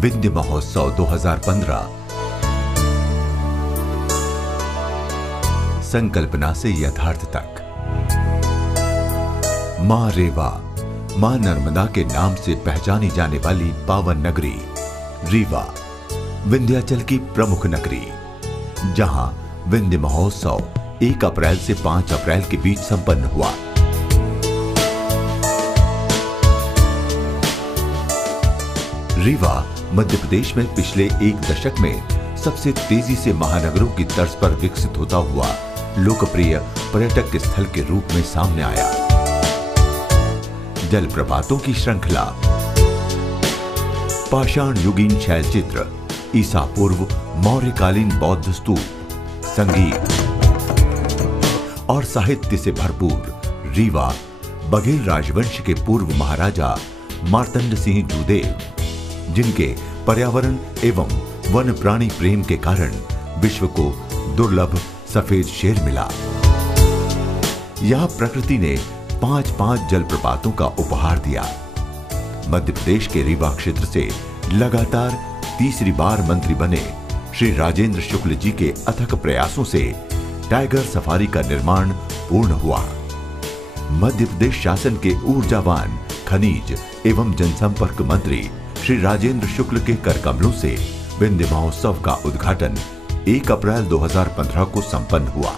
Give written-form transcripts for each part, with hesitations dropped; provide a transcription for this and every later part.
विंध्य महोत्सव 2015 संकल्पना से यथार्थ तक। मां रेवा, मां नर्मदा के नाम से पहचानी जाने वाली पावन नगरी रीवा, विंध्याचल की प्रमुख नगरी, जहां विंध्य महोत्सव 1 अप्रैल से 5 अप्रैल के बीच संपन्न हुआ। रीवा मध्य प्रदेश में पिछले 1 दशक में सबसे तेजी से महानगरों की तर्ज पर विकसित होता हुआ लोकप्रिय पर्यटक स्थल के रूप में सामने आया। जलप्रपातों की श्रृंखला, पाषाण युगीन शैल चित्र, ईसा पूर्व मौर्यकालीन बौद्ध स्तूप, संगीत और साहित्य से भरपूर रीवा बघेल राजवंश के पूर्व महाराजा मार्तंड सिंह जूदेव, जिनके पर्यावरण एवं वन प्राणी प्रेम के कारण विश्व को दुर्लभ सफेद शेर मिला। यहां प्रकृति ने 5 जलप्रपातों का उपहार दिया। मध्य प्रदेश के रीवा क्षेत्र से लगातार तीसरी बार मंत्री बने श्री राजेंद्र शुक्ल जी के अथक प्रयासों से टाइगर सफारी का निर्माण पूर्ण हुआ। मध्य प्रदेश शासन के ऊर्जावान खनिज एवं जनसंपर्क मंत्री श्री राजेंद्र शुक्ल के करकमलों से विंध्य महोत्सव का उद्घाटन 1 अप्रैल 2015 को संपन्न हुआ।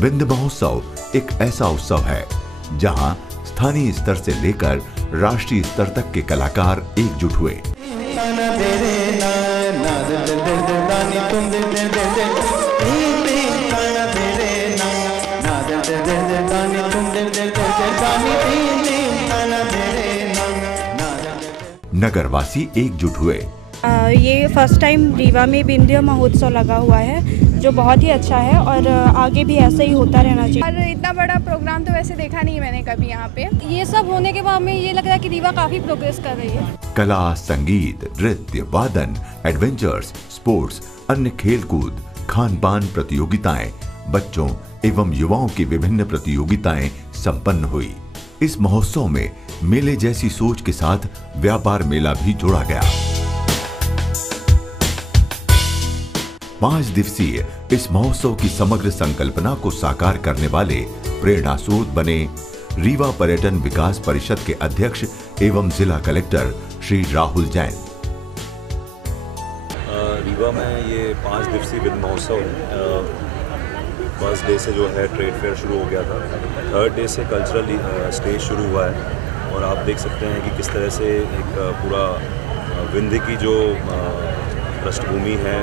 विंध्य महोत्सव एक ऐसा उत्सव है जहां स्थानीय स्तर से लेकर राष्ट्रीय स्तर तक के कलाकार एकजुट हुए। नगरवासी एकजुट हुए। ये फर्स्ट टाइम रीवा में विंध्य महोत्सव लगा हुआ है, जो बहुत ही अच्छा है और आगे भी ऐसा ही होता रहना चाहिए। और इतना बड़ा प्रोग्राम तो वैसे देखा नहीं मैंने कभी यहाँ पे। ये सब होने के बाद में ये लग रहा है कि रीवा काफी प्रोग्रेस कर रही है। कला, संगीत, नृत्य, वादन, एडवेंचर्स, स्पोर्ट्स, अन्य खेलकूद, खान पान प्रतियोगिताएं, बच्चों एवं युवाओं की विभिन्न प्रतियोगिताएं संपन्न हुई। इस महोत्सव में मेले जैसी सोच के साथ व्यापार मेला भी जोड़ा गया। 5 दिवसीय इस महोत्सव की समग्र संकल्पना को साकार करने वाले प्रेरणा स्रोत बने रीवा पर्यटन विकास परिषद के अध्यक्ष एवं जिला कलेक्टर श्री राहुल जैन। रीवा में ये 5 दिवसीय विंध्य महोत्सव है। फर्स्ट डे से जो है ट्रेड फेयर शुरू हो गया था, 3rd डे से कल्चरल स्टेज शुरू हुआ है और आप देख सकते हैं कि किस तरह से एक पूरा विंध्य की जो पृष्ठभूमि है,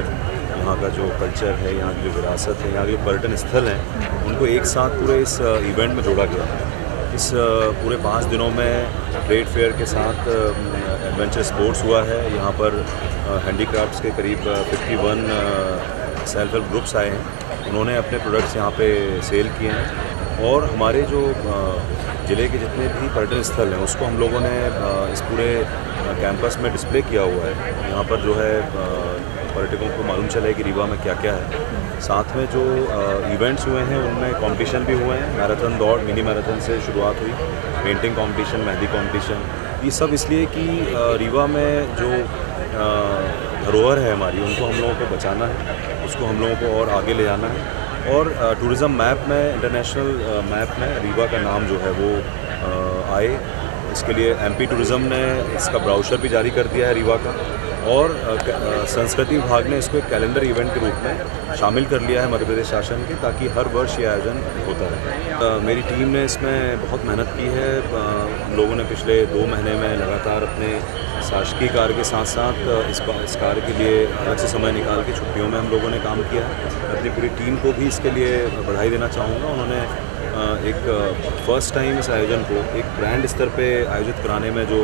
यहाँ का जो कल्चर है, यहाँ की जो विरासत है, यहाँ के जो पर्यटन स्थल हैं, उनको एक साथ पूरे इस इवेंट में जोड़ा गया है। इस पूरे 5 दिनों में ट्रेड फेयर के साथ एडवेंचर स्पोर्ट्स हुआ है। यहाँ पर हैंडीक्राफ्ट्स के करीब 51 सेल्फ हेल्प ग्रुप्स आए हैं, उन्होंने अपने प्रोडक्ट्स यहाँ पे सेल किए हैं और हमारे जो ज़िले के जितने भी पर्यटन स्थल हैं उसको हम लोगों ने इस पूरे कैंपस में डिस्प्ले किया हुआ है। यहाँ पर जो है पर्यटकों को मालूम चले कि रीवा में क्या क्या है। साथ में जो इवेंट्स हुए हैं उनमें कंपटीशन भी हुए हैं। मैराथन दौड़, मिनी मैराथन से शुरुआत हुई, पेंटिंग कंपटीशन, मेहंदी कंपटीशन। ये सब इसलिए कि रीवा में जो धरोहर है हमारी, उनको हम लोगों को बचाना है, उसको हम लोगों को और आगे ले जाना है और टूरिज़्म मैप में, इंटरनेशनल मैप में रीवा का नाम जो है वो आए। इसके लिए एमपी टूरिज़्म ने इसका ब्राउचर भी जारी कर दिया है रीवा का और संस्कृति विभाग ने इसको एक कैलेंडर इवेंट के रूप में शामिल कर लिया है मध्य प्रदेश शासन के, ताकि हर वर्ष ये आयोजन होता रहे। मेरी टीम ने इसमें बहुत मेहनत की है। हम लोगों ने पिछले 2 महीने में लगातार अपने शासकीय कार्य के साथ साथ इस कार्य के लिए अलग से समय निकाल के छुट्टियों में हम लोगों ने काम किया है। अपनी पूरी टीम को भी इसके लिए बधाई देना चाहूँगा। उन्होंने एक फर्स्ट टाइम इस आयोजन को एक ब्रांड स्तर पे आयोजित कराने में जो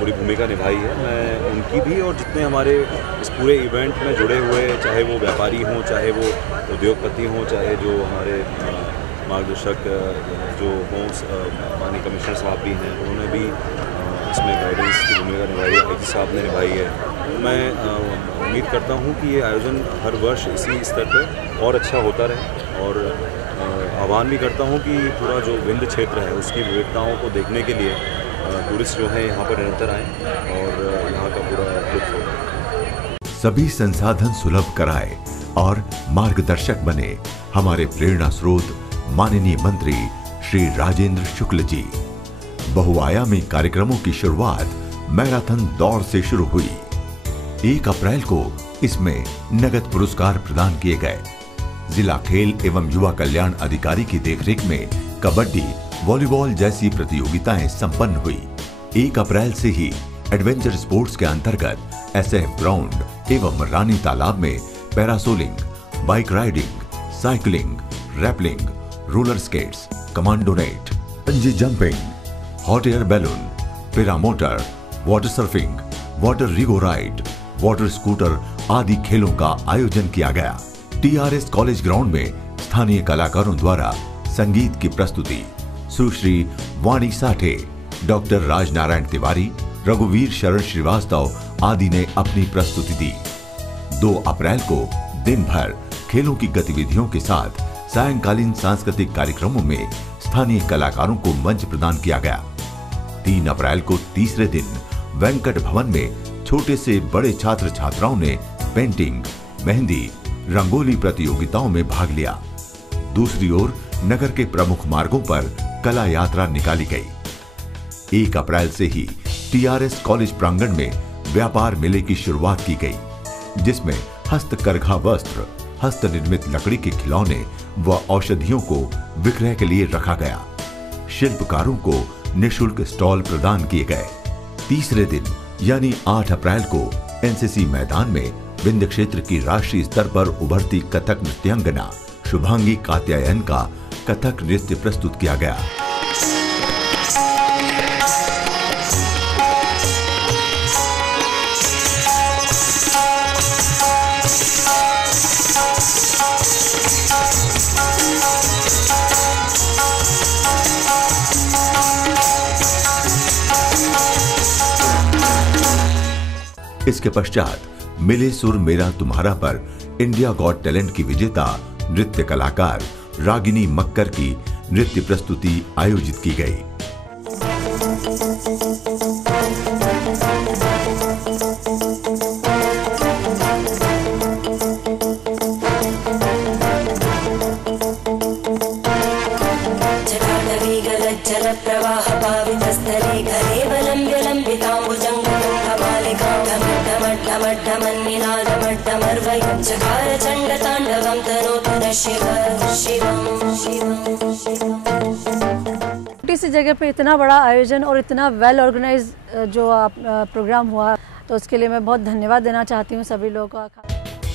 पूरी भूमिका निभाई है, मैं उनकी भी और जितने हमारे इस पूरे इवेंट में जुड़े हुए, चाहे वो व्यापारी हों, चाहे वो उद्योगपति हों, चाहे जो हमारे मार्गदर्शक जो हों, माननीय कमिश्नर साहब भी हैं, उन्होंने भी इसमें गाइडेंस की भूमिका निभाई है, आईजी साहब ने निभाई है। मैं उम्मीद करता हूँ कि ये आयोजन हर वर्ष इसी स्तर पर और अच्छा होता रहे और आह्वान भी करता हूँ कि पूरा जो विंध्य क्षेत्र है उसकी विविधताओं को देखने के लिए टूरिस्ट जो हैं यहाँ पर निरंतर आएँ और यहाँ का पूरा लुत्फ़ हो। सभी संसाधन सुलभ कराए और मार्गदर्शक बने हमारे प्रेरणा स्रोत माननीय मंत्री श्री राजेंद्र शुक्ल जी। बहुआयामी कार्यक्रमों की शुरुआत मैराथन दौड़ से शुरू हुई। 1 अप्रैल को इसमें नगद पुरस्कार प्रदान किए गए। जिला खेल एवं युवा कल्याण अधिकारी की देखरेख में कबड्डी, वॉलीबॉल जैसी प्रतियोगिताएं संपन्न हुई। 1 अप्रैल से ही एडवेंचर स्पोर्ट्स के अंतर्गत SF ग्राउंड एवं रानी तालाब में parasailing, bike riding, cycling, rappelling, roller skates, commando net, bungee jumping, hot air balloon, paramotor, water surfing, water रिगो राइड, वाटर स्कूटर आदि खेलों का आयोजन किया गया। TRS कॉलेज ग्राउंड में स्थानीय कलाकारों द्वारा संगीत की प्रस्तुति सुश्री वाणी साठे, डॉक्टर राजनारायण तिवारी, रघुवीर शरण श्रीवास्तव आदि ने अपनी प्रस्तुति दी। 2 अप्रैल को दिन भर खेलों की गतिविधियों के साथ सायंकालीन सांस्कृतिक कार्यक्रमों में स्थानीय कलाकारों को मंच प्रदान किया गया। 3 अप्रैल को तीसरे दिन वेंकट भवन में छोटे से बड़े छात्र छात्राओं ने पेंटिंग, मेहंदी, रंगोली प्रतियोगिताओं में भाग लिया। दूसरी ओर नगर के प्रमुख मार्गों पर कला यात्रा निकाली गई। 1 अप्रैल से ही TRS कॉलेज प्रांगण में व्यापार मेले की शुरुआत की गई, जिसमें हस्तकरघा वस्त्र, हस्त निर्मित लकड़ी के खिलौने व औषधियों को विक्रय के लिए रखा गया। शिल्पकारों को निःशुल्क स्टॉल प्रदान किए गए। तीसरे दिन यानी 8 अप्रैल को NCC मैदान में विंध्य क्षेत्र की राष्ट्रीय स्तर पर उभरती कथक नृत्यांगना शुभांगी कात्यायन का कथक नृत्य प्रस्तुत किया गया। इसके पश्चात मिले सुर मेरा तुम्हारा पर इंडिया गॉट टैलेंट की विजेता नृत्य कलाकार रागिनी मक्कर की नृत्य प्रस्तुति आयोजित की गई। छोटी सी जगह पे इतना बड़ा आयोजन और इतना वेल ऑर्गेनाइज जो प्रोग्राम हुआ, तो उसके लिए मैं बहुत धन्यवाद देना चाहती हूँ सभी लोगों का।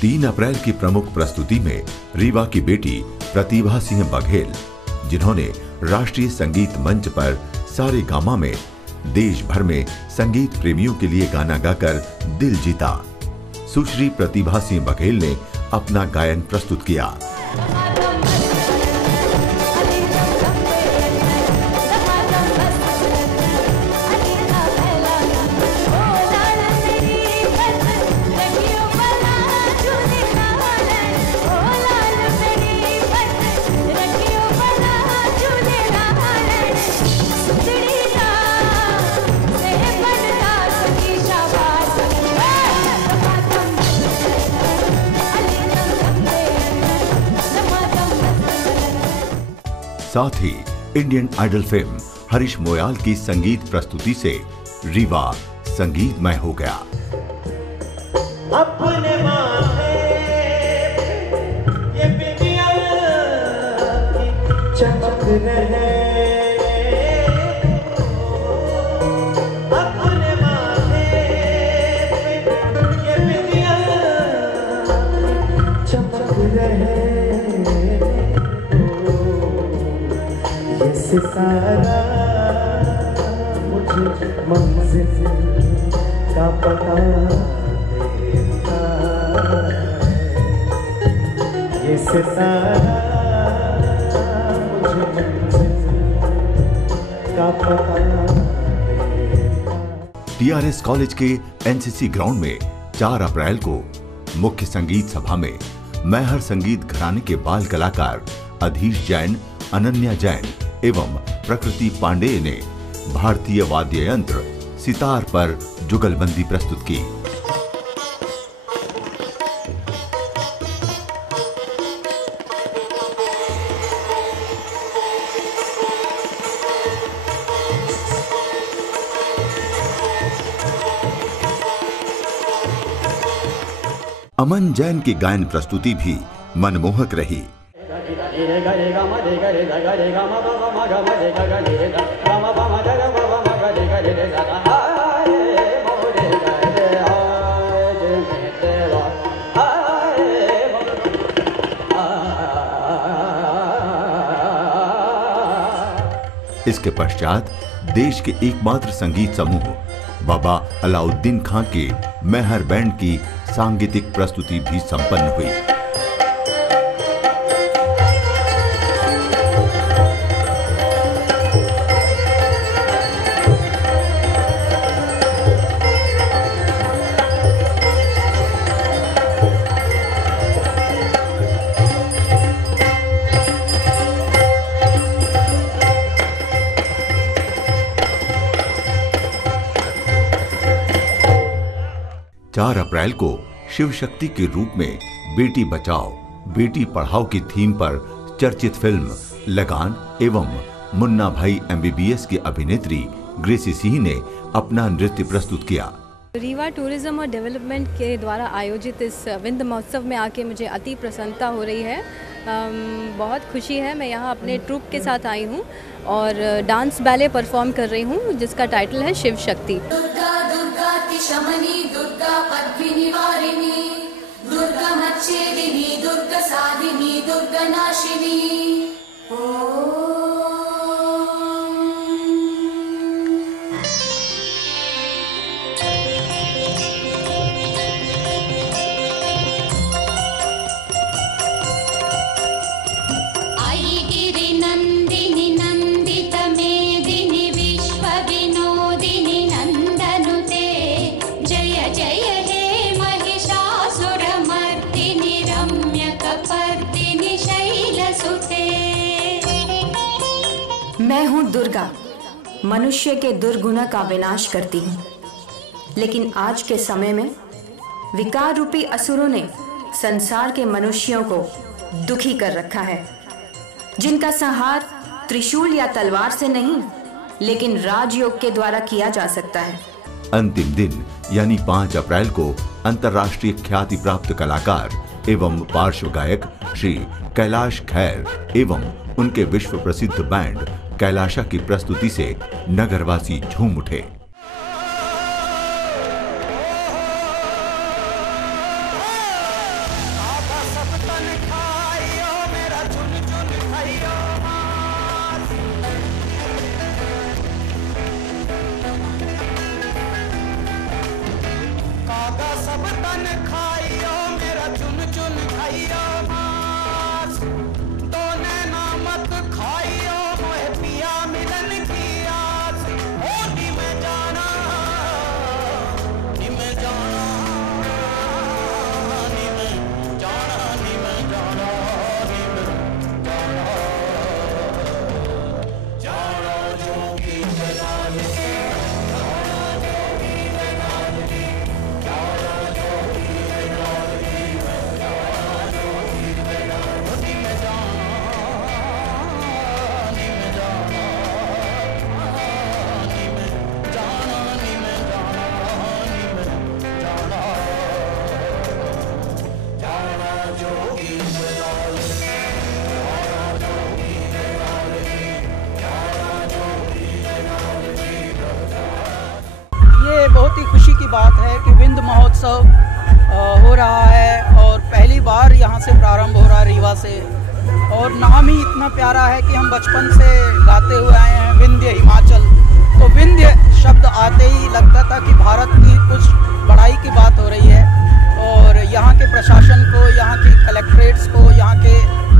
3 अप्रैल की प्रमुख प्रस्तुति में रीवा की बेटी प्रतिभा सिंह बघेल, जिन्होंने राष्ट्रीय संगीत मंच पर सारेगामा में देश भर में संगीत प्रेमियों के लिए गाना गाकर दिल जीता। सुश्री प्रतिभा सिंह बघेल ने अपना गायन प्रस्तुत किया। साथ ही Indian Idol fame Harish Moyal की संगीत प्रस्तुति से रीवा संगीतमय हो गया। अपने माथे ये बिंदिया चमक रहे, अपने माथे ये बिंदिया चमक रहे, सितारा मुझे मंजिल का पता देता है, ये सितारा मुझे मंजिल का पता देता। TRS कॉलेज के NCC ग्राउंड में 4 अप्रैल को मुख्य संगीत सभा में मैहर संगीत घराने के बाल कलाकार अधीश जैन, अनन्या जैन एवं प्रकृति पांडेय ने भारतीय वाद्य यंत्र सितार पर जुगलबंदी प्रस्तुत की। अमन जैन की गायन प्रस्तुति भी मनमोहक रही। इसके पश्चात देश के एकमात्र संगीत समूह बाबा अलाउद्दीन खां के मेहर बैंड की सांगीतिक प्रस्तुति भी संपन्न हुई। चार अप्रैल को शिव शक्ति के रूप में बेटी बचाओ बेटी पढ़ाओ की थीम पर चर्चित फिल्म लगान एवं मुन्ना भाई MBBS की अभिनेत्री ग्रेसी सिंह ने अपना नृत्य प्रस्तुत किया। रीवा टूरिज्म और डेवलपमेंट के द्वारा आयोजित इस विंध्य महोत्सव में आके मुझे अति प्रसन्नता हो रही है। बहुत खुशी है। मैं यहाँ अपने ट्रूप के साथ आई हूँ और डांस बैले परफॉर्म कर रही हूँ जिसका टाइटल है शिव शक्ति। दुर्गा दुर्गा शमनी दुर्गा पद्मिनिवारिणी दुर्गा मच्छेदिनी दुर्गा साधिनी दुर्गा नाशिनी। मैं हूँ दुर्गा, मनुष्य के दुर्गुण का विनाश करती हूँ, लेकिन आज के समय में विकार रूपी असुरों ने संसार के मनुष्यों को दुखी कर रखा है, जिनका संहार त्रिशूल या तलवार से नहीं लेकिन राजयोग के द्वारा किया जा सकता है। अंतिम दिन यानी 5 अप्रैल को अंतर्राष्ट्रीय ख्याति प्राप्त कलाकार एवं पार्श्व गायक श्री कैलाश खैर एवं उनके विश्व प्रसिद्ध बैंड कैलाशा की प्रस्तुति से नगरवासी झूम उठे। बहुत ही खुशी की बात है कि विंध्य महोत्सव हो रहा है और पहली बार यहाँ से प्रारंभ हो रहा है रीवा से, और नाम ही इतना प्यारा है कि हम बचपन से गाते हुए आए हैं विंध्य हिमाचल। तो विंध्य शब्द आते ही लगता था कि भारत की कुछ बड़ाई की बात हो रही है, और यहाँ के प्रशासन को, यहाँ की कलेक्ट्रेट्स को, यहाँ के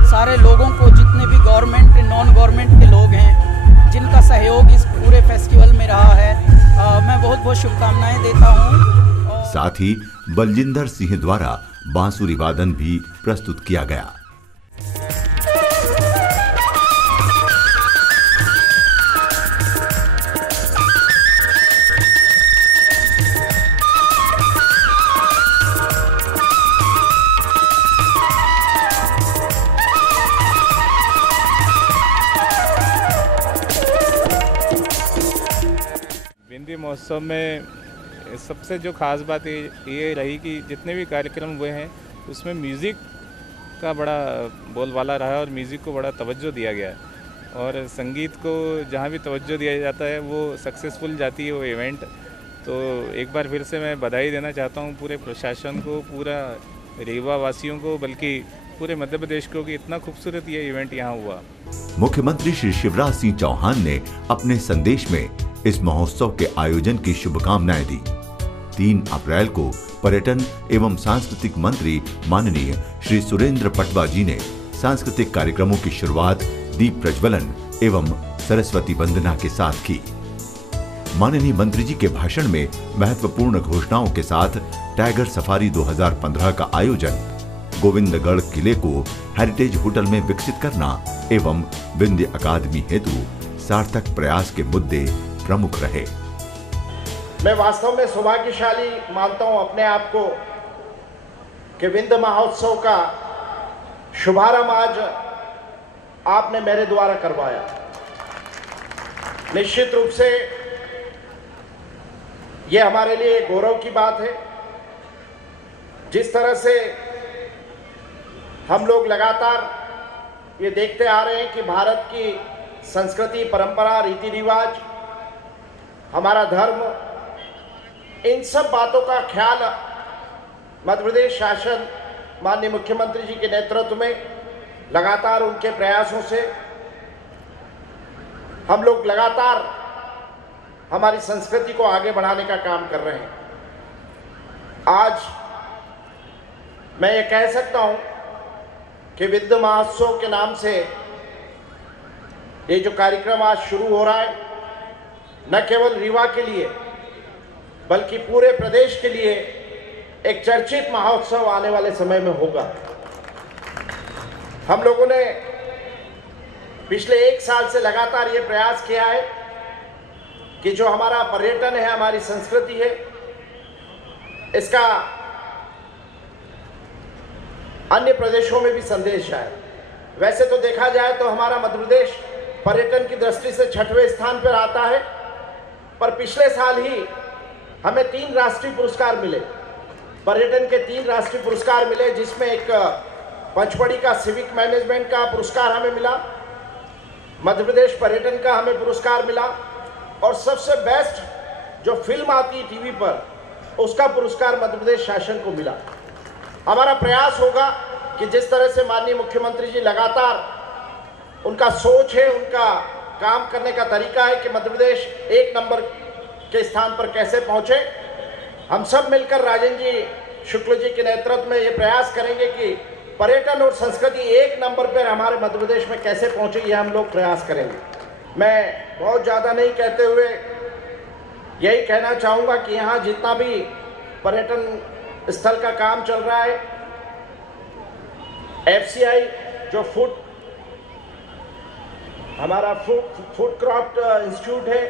सारे लोगों को, जितने भी गवर्नमेंट नॉन गवर्नमेंट के लोग हैं जिनका सहयोग इस पूरे फेस्टिवल में रहा है, मैं बहुत बहुत शुभकामनाएं देता हूं। साथ ही बलजिंदर सिंह द्वारा बांसुरी वादन भी प्रस्तुत किया गया। विंध्य महोत्सव में सबसे जो ख़ास बात ये रही कि जितने भी कार्यक्रम हुए हैं उसमें म्यूज़िक का बड़ा बोलबाला रहा और म्यूज़िक को बड़ा तवज्जो दिया गया है और संगीत को जहाँ भी तवज्जो दिया जाता है वो सक्सेसफुल जाती है वो इवेंट। तो एक बार फिर से मैं बधाई देना चाहता हूँ पूरे प्रशासन को, पूरा रीवा वासियों को, बल्कि पूरे मध्य प्रदेश को कि इतना खूबसूरत ये इवेंट यहाँ हुआ। मुख्यमंत्री श्री शिवराज सिंह चौहान ने अपने संदेश में इस महोत्सव के आयोजन की शुभकामनाएं दी। 3 अप्रैल को पर्यटन एवं सांस्कृतिक मंत्री माननीय श्री सुरेंद्र पटवा जी ने सांस्कृतिक कार्यक्रमों की शुरुआत दीप प्रज्वलन एवं सरस्वती वंदना के साथ की। माननीय मंत्री जी के भाषण में महत्वपूर्ण घोषणाओं के साथ टाइगर सफारी 2015 का आयोजन, गोविंदगढ़ किले को हेरिटेज होटल में विकसित करना एवं विंध्य अकादमी हेतु सार्थक प्रयास के मुद्दे प्रमुख रहे। मैं वास्तव में सौभाग्यशाली मानता हूं अपने आप को कि विंध्य महोत्सव का शुभारंभ आज आपने मेरे द्वारा करवाया। निश्चित रूप से ये हमारे लिए गौरव की बात है। जिस तरह से हम लोग लगातार ये देखते आ रहे हैं कि भारत की संस्कृति, परंपरा, रीति रिवाज, हमारा धर्म, इन सब बातों का ख्याल मध्य प्रदेश शासन माननीय मुख्यमंत्री जी के नेतृत्व में लगातार उनके प्रयासों से हम लोग लगातार हमारी संस्कृति को आगे बढ़ाने का काम कर रहे हैं। आज मैं ये कह सकता हूं कि विंध्य महोत्सव के नाम से ये जो कार्यक्रम आज शुरू हो रहा है, न केवल रीवा के लिए बल्कि पूरे प्रदेश के लिए एक चर्चित महोत्सव आने वाले समय में होगा। हम लोगों ने पिछले 1 साल से लगातार ये प्रयास किया है कि जो हमारा पर्यटन है, हमारी संस्कृति है, इसका अन्य प्रदेशों में भी संदेश जाए। वैसे तो देखा जाए तो हमारा मध्य प्रदेश पर्यटन की दृष्टि से 6वें स्थान पर आता है, पर पिछले साल ही हमें 3 राष्ट्रीय पुरस्कार मिले, पर्यटन के 3 राष्ट्रीय पुरस्कार मिले, जिसमें एक पंचमढ़ी का सिविक मैनेजमेंट का पुरस्कार हमें मिला, मध्य प्रदेश पर्यटन का हमें पुरस्कार मिला और सबसे बेस्ट जो फिल्म आती है टीवी पर उसका पुरस्कार मध्य प्रदेश शासन को मिला। हमारा प्रयास होगा कि जिस तरह से माननीय मुख्यमंत्री जी लगातार उनका सोच है, उनका काम करने का तरीका है कि मध्य प्रदेश 1 नंबर के स्थान पर कैसे पहुंचे, हम सब मिलकर राजेंद्र जी शुक्ल जी के नेतृत्व में ये प्रयास करेंगे कि पर्यटन और संस्कृति 1 नंबर पर हमारे मध्य प्रदेश में कैसे पहुंचे, ये हम लोग प्रयास करेंगे। मैं बहुत ज़्यादा नहीं कहते हुए यही कहना चाहूँगा कि यहाँ जितना भी पर्यटन स्थल का काम चल रहा है, FCI जो हमारा फूड क्राफ्ट इंस्टीट्यूट है,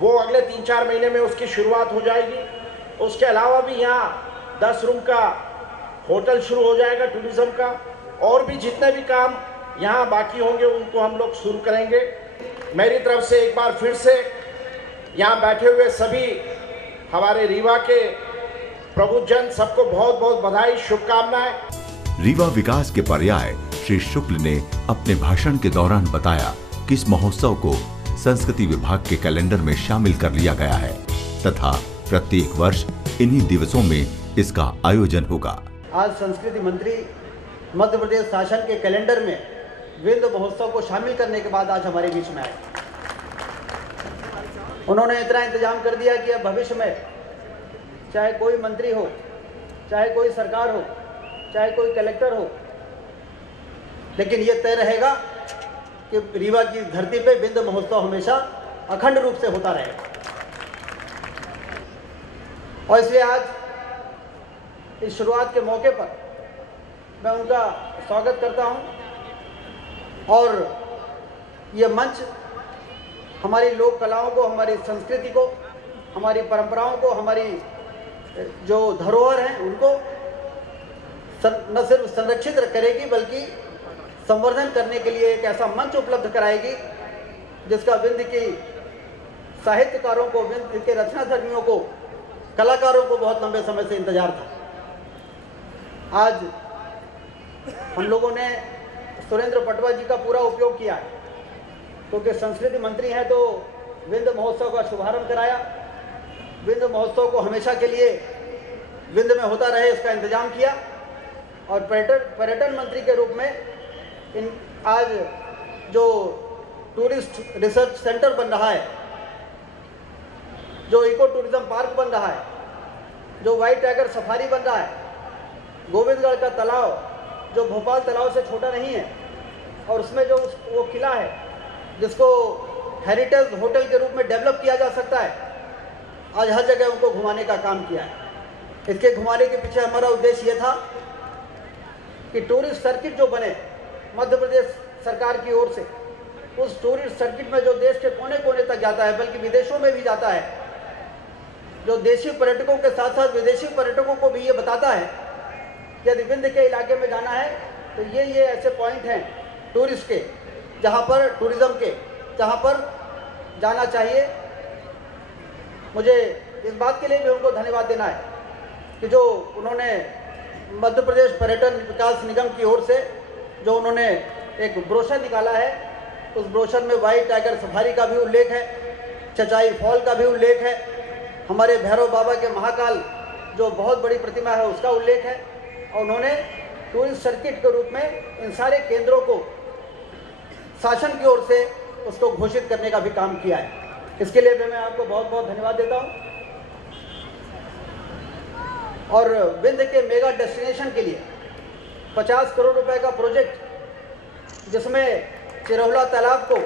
वो अगले 3-4 महीने में उसकी शुरुआत हो जाएगी। उसके अलावा भी यहाँ 10 रूम का होटल शुरू हो जाएगा टूरिज्म का, और भी जितने भी काम यहाँ बाकी होंगे उनको हम लोग शुरू करेंगे। मेरी तरफ से एक बार फिर से यहाँ बैठे हुए सभी हमारे रीवा के प्रबुद्धजन सबको बहुत बहुत बधाई, शुभकामनाएं। रीवा विकास के पर्याय श्री शुक्ल ने अपने भाषण के दौरान बताया कि इस महोत्सव को संस्कृति विभाग के कैलेंडर में शामिल कर लिया गया है तथा प्रत्येक वर्ष इन्हीं दिवसों में इसका आयोजन होगा। आज संस्कृति मंत्री मध्य प्रदेश शासन के कैलेंडर में विंध्य महोत्सव को शामिल करने के बाद आज हमारे बीच में आए। उन्होंने इतना इंतजाम कर दिया कि अब भविष्य में चाहे कोई मंत्री हो, चाहे कोई सरकार हो, चाहे कोई कलेक्टर हो, लेकिन ये तय रहेगा कि रीवा की धरती पे विंध्य महोत्सव हमेशा अखंड रूप से होता रहेगा। और इसलिए आज इस शुरुआत के मौके पर मैं उनका स्वागत करता हूं और ये मंच हमारी लोक कलाओं को, हमारी संस्कृति को, हमारी परंपराओं को, हमारी जो धरोहर हैं उनको न सिर्फ संरक्षित करेगी बल्कि संवर्धन करने के लिए एक ऐसा मंच उपलब्ध कराएगी जिसका विंध्य की साहित्यकारों को, विंध्य के रचनाधर्मियों को कलाकारों को बहुत लंबे समय से इंतजार था। आज हम लोगों ने सुरेंद्र पटवा जी का पूरा उपयोग किया है, क्योंकि संस्कृति मंत्री हैं तो विंध्य महोत्सव का शुभारंभ कराया। विंध्य महोत्सव को हमेशा के लिए विंध्य में होता रहे इसका इंतजाम किया, और पर्यटन मंत्री के रूप में आज जो टूरिस्ट रिसर्च सेंटर बन रहा है, जो इको टूरिज्म पार्क बन रहा है, जो व्हाइट टाइगर सफारी बन रहा है, गोविंदगढ़ का तालाब जो भोपाल तालाब से छोटा नहीं है, और उसमें जो वो किला है जिसको हेरिटेज होटल के रूप में डेवलप किया जा सकता है, आज हर जगह उनको घुमाने का काम किया है। इसके घुमाने के पीछे हमारा उद्देश्य ये था कि टूरिस्ट सर्किट जो बने मध्य प्रदेश सरकार की ओर से, उस टूरिस्ट सर्किट में जो देश के कोने कोने तक जाता है, बल्कि विदेशों में भी जाता है, जो देशी पर्यटकों के साथ साथ विदेशी पर्यटकों को भी ये बताता है कि यदि विंध्य के इलाके में जाना है तो ये ऐसे पॉइंट हैं टूरिस्ट के, जहाँ पर टूरिज्म के, जहाँ पर जाना चाहिए। मुझे इस बात के लिए भी उनको धन्यवाद देना है कि जो उन्होंने मध्य प्रदेश पर्यटन विकास निगम की ओर से जो उन्होंने एक ब्रोशर निकाला है, उस ब्रोशर में व्हाइट टाइगर सफारी का भी उल्लेख है, चचाई फॉल का भी उल्लेख है, हमारे भैरव बाबा के महाकाल जो बहुत बड़ी प्रतिमा है उसका उल्लेख है, और उन्होंने टूरिस्ट सर्किट के रूप में इन सारे केंद्रों को शासन की ओर से उसको घोषित करने का भी काम किया है। इसके लिए मैं आपको बहुत बहुत धन्यवाद देता हूँ। और विंध्य के मेगा डेस्टिनेशन के लिए 50 करोड़ रुपए का प्रोजेक्ट, जिसमें चिरौला तालाब को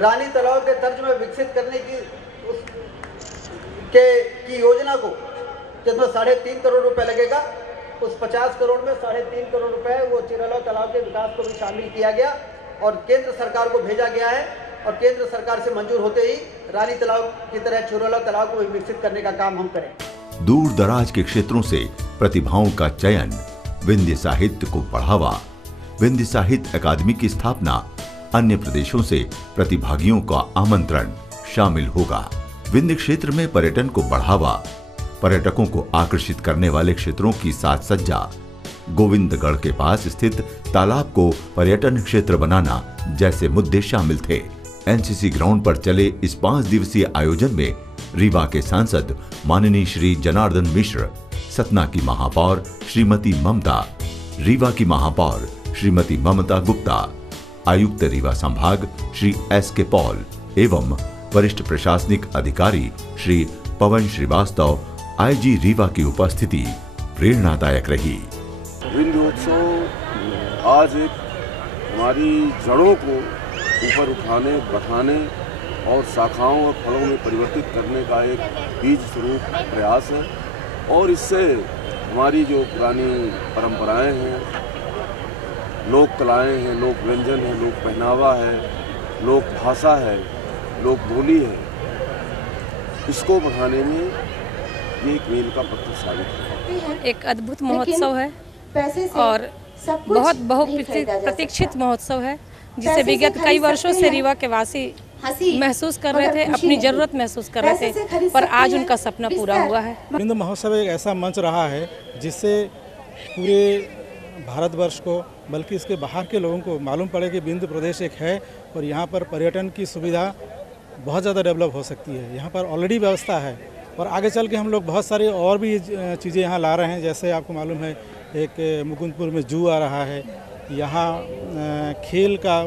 रानी तालाब के तर्ज में विकसित करने की योजना को, जिसमें 3.5 करोड़ रुपए लगेगा, उस 50 करोड़ में 3.5 करोड़ रुपए वो चिरौला तालाब के विकास को भी शामिल किया गया और केंद्र सरकार को भेजा गया है, और केंद्र सरकार से मंजूर होते ही रानी तालाब की तरह चिरौला तालाब को भी विकसित करने का काम हम करें। दूर दराज के क्षेत्रों से प्रतिभाओं का चयन, विंध्य साहित्य को बढ़ावा, विंध्य साहित्य अकादमी की स्थापना, अन्य प्रदेशों से प्रतिभागियों का आमंत्रण शामिल होगा। विंध्य क्षेत्र में पर्यटन को बढ़ावा, पर्यटकों को आकर्षित करने वाले क्षेत्रों की साज सज्जा, गोविंदगढ़ के पास स्थित तालाब को पर्यटन क्षेत्र बनाना जैसे मुद्दे शामिल थे। एनसीसी ग्राउंड पर चले इस 5 दिवसीय आयोजन में रीवा के सांसद माननीय श्री जनार्दन मिश्र, सतना की महापौर श्रीमती ममता, रीवा की महापौर श्रीमती ममता गुप्ता, आयुक्त रीवा संभाग श्री एस.के. पॉल एवं वरिष्ठ प्रशासनिक अधिकारी श्री पवन श्रीवास्तव, आईजी रीवा की उपस्थिति प्रेरणादायक रही। विंध्योत्सव आज एक हमारी जड़ों को ऊपर उठाने, बढ़ाने और शाखाओं और फलों में परिवर्तित करने का एक बीज स्वरूप प्रयास है, और इससे हमारी जो पुरानी परंपराएं हैं, लोक कलाएं हैं, लोक व्यंजन है, लोक पहनावा है, लोक भाषा है, लोक बोली है, इसको बढ़ाने में ये एक मील का पत्थर साबित है। एक अद्भुत महोत्सव है और बहुत प्रतीक्षित महोत्सव है, जिसे विगत कई वर्षों से रीवा के वासी महसूस कर रहे थे, अपनी जरूरत महसूस कर रहे थे, पर आज उनका सपना पूरा हुआ है। विंध्य महोत्सव एक ऐसा मंच रहा है जिससे पूरे भारतवर्ष को, बल्कि इसके बाहर के लोगों को मालूम पड़े कि विंध्य प्रदेश एक है और यहाँ पर पर्यटन की सुविधा बहुत ज़्यादा डेवलप हो सकती है। यहाँ पर ऑलरेडी व्यवस्था है और आगे चल के हम लोग बहुत सारी और भी चीज़ें यहाँ ला रहे हैं। जैसे आपको मालूम है एक मुकुंदपुर में जू आ रहा है, यहाँ खेल का,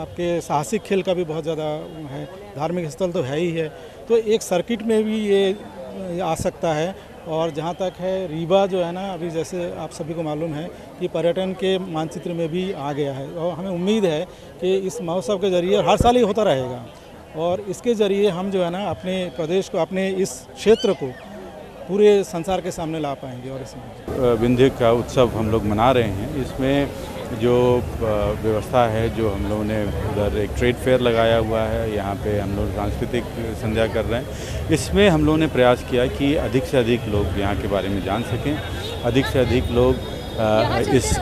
आपके साहसिक खेल का भी बहुत ज़्यादा है, धार्मिक स्थल तो है ही है, तो एक सर्किट में भी ये आ सकता है। और जहाँ तक है रीवा जो है ना, अभी जैसे आप सभी को मालूम है कि पर्यटन के मानचित्र में भी आ गया है, और हमें उम्मीद है कि इस महोत्सव के ज़रिए हर साल ही होता रहेगा, और इसके ज़रिए हम जो है ना अपने प्रदेश को, अपने इस क्षेत्र को पूरे संसार के सामने ला पाएंगे। और इसमें विंध्य का उत्सव हम लोग मना रहे हैं, इसमें जो व्यवस्था है, जो हम लोगों ने उधर एक ट्रेड फेयर लगाया हुआ है, यहाँ पे हम लोग सांस्कृतिक संध्या कर रहे हैं। इसमें हम लोगों ने प्रयास किया कि अधिक से अधिक लोग यहाँ के बारे में जान सकें, अधिक से अधिक लोग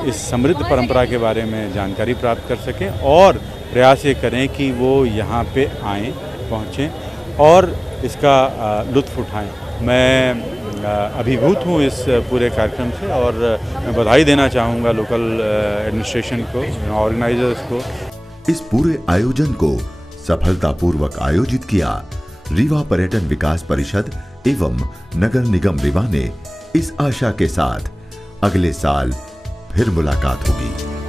इस समृद्ध परंपरा के बारे में जानकारी प्राप्त कर सकें, और प्रयास ये करें कि वो यहाँ पे आएँ, पहुँचें और इसका लुत्फ़ उठाएँ। मैं अभिभूत हूँ इस पूरे कार्यक्रम से और मैं बधाई देना चाहूँगा लोकल एडमिनिस्ट्रेशन को, ऑर्गेनाइजर्स को। इस पूरे आयोजन को सफलतापूर्वक आयोजित किया रीवा पर्यटन विकास परिषद एवं नगर निगम रीवा ने, इस आशा के साथ अगले साल फिर मुलाकात होगी।